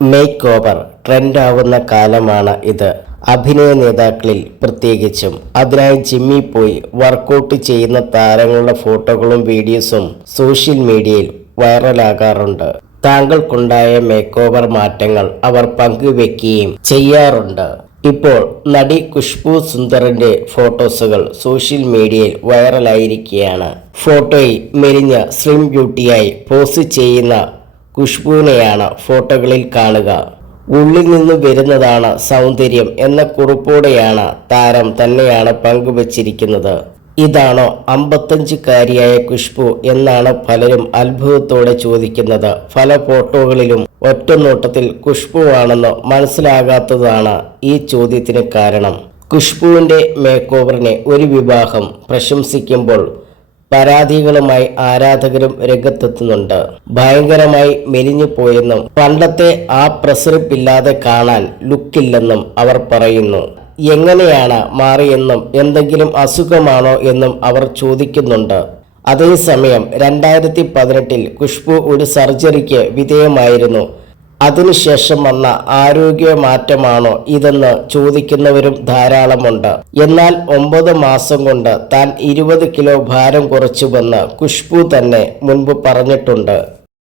Make over ട്രെൻഡാവുന്ന കാലമാണ് ഇത്. അഭിനയ നേതാക്കളിൽ പ്രത്യേകിച്ചും. അതിനായി ജിമ്മി പോയി വർക്കൗട്ട് ചെയ്യുന്ന താരങ്ങളുടെ ഫോട്ടോകളും വീഡിയോസും സോഷ്യൽ മീഡിയയിൽ വൈറലാകാറുണ്ട്. താങ്കൾക്കുണ്ടായ മേക്ക് ഓവർ മാറ്റങ്ങൾ അവർ പങ്കുവെക്കുകയും ചെയ്യാറുണ്ട്. ഇപ്പോൾ നടി ഖുഷ്ബു സുന്ദറിന്റെ ഫോട്ടോസുകൾ സോഷ്യൽ മീഡിയയിൽ വൈറലായിരിക്കുകയാണ്. ഫോട്ടോയിൽ മെലിഞ്ഞ സ്ലിം ബ്യൂട്ടിയായി പോസ്റ്റ് ചെയ്യുന്ന ഖുഷ്ബുവിനെയാണ് ഫോട്ടോകളിൽ കാണുക. ഉള്ളിൽ നിന്ന് വരുന്നതാണ് സൗന്ദര്യം എന്ന കുറിപ്പോടെയാണ് താരം തന്നെയാണ് പങ്കുവച്ചിരിക്കുന്നത്. ഇതാണോ അമ്പത്തഞ്ചുകാരിയായ ഖുഷ്ബു എന്നാണ് പലരും അത്ഭുതത്തോടെ ചോദിക്കുന്നത്. പല ഫോട്ടോകളിലും ഒറ്റനോട്ടത്തിൽ ഖുഷ്ബുവാണെന്ന് മനസ്സിലാകാത്തതാണ് ഈ ചോദ്യത്തിന് കാരണം. ഖുഷ്ബുവിന്റെ മേക്കോവറിനെ ഒരു വിവാഹം പ്രശംസിക്കുമ്പോൾ പരാതികളുമായി ആരാധകരും രംഗത്തെത്തുന്നുണ്ട്. ഭയങ്കരമായി മെലിഞ്ഞു പോയെന്നും പണ്ടത്തെ ആ പ്രസരിപ്പില്ലാതെ കാണാൻ ലുക്കില്ലെന്നും അവർ പറയുന്നു. എങ്ങനെയാണ് മാറിയെന്നും എന്തെങ്കിലും അസുഖമാണോ എന്നും അവർ ചോദിക്കുന്നുണ്ട്. അതേസമയം രണ്ടായിരത്തി പതിനെട്ടിൽ ഖുഷ്ബു ഒരു സർജറിക്ക് വിധേയമായിരുന്നു. അതിനുശേഷം വന്ന ആരോഗ്യ മാറ്റമാണോ ഇതെന്ന് ചോദിക്കുന്നവരും ധാരാളമുണ്ട്. എന്നാൽ ഒമ്പത് മാസം കൊണ്ട് താൻ ഇരുപത് കിലോ ഭാരം കുറച്ചുവെന്ന് ഖുഷ്ബു തന്നെ മുൻപ് പറഞ്ഞിട്ടുണ്ട്.